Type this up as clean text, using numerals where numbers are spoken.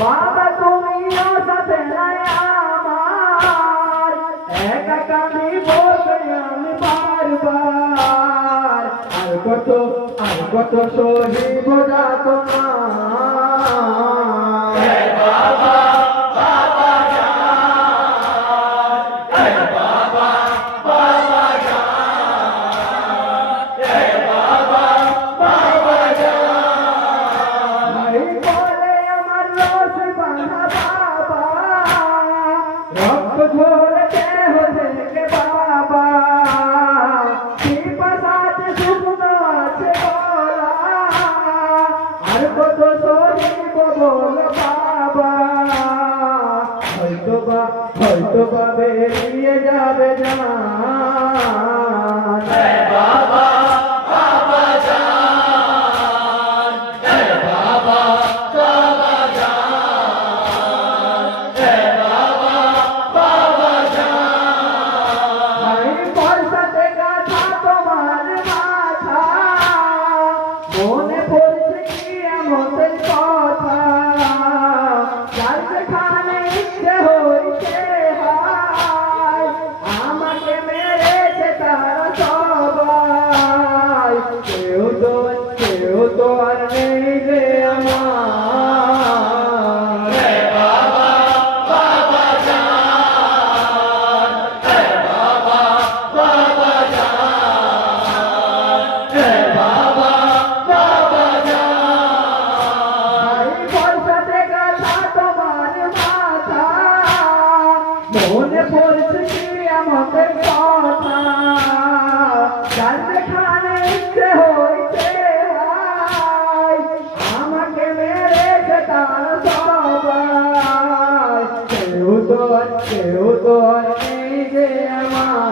বাবা তুমিও সাথে নাই আমার, একা কাঁদি বসে আমি বারবার। আর কত সহিব যাতনা। হয়তো বা বেরিয়ে যাবে জান। বাবা বাবা জান, বাবা বাবা জান, বাবা বাবা জান। ভাই পয়সাতে গাথা তোমার মাথা, মনে পড়ছে কি আমাদের কথা। যার যেখানে ইচ্ছে হয়েছে কেউ তো আর নেই রে আমার। বাবা বাবা জান, বাবা বাবা জান, বাবা বাবা জান। পয়সাতে গাথা তোমার মাথা, মনে পড়ছে কি আমাদের কথা। যার যেখানে ইচ্ছে হয়েছে আমাকে মেরেছে তার সবাই। কেউ তো আর নেই যে আমার।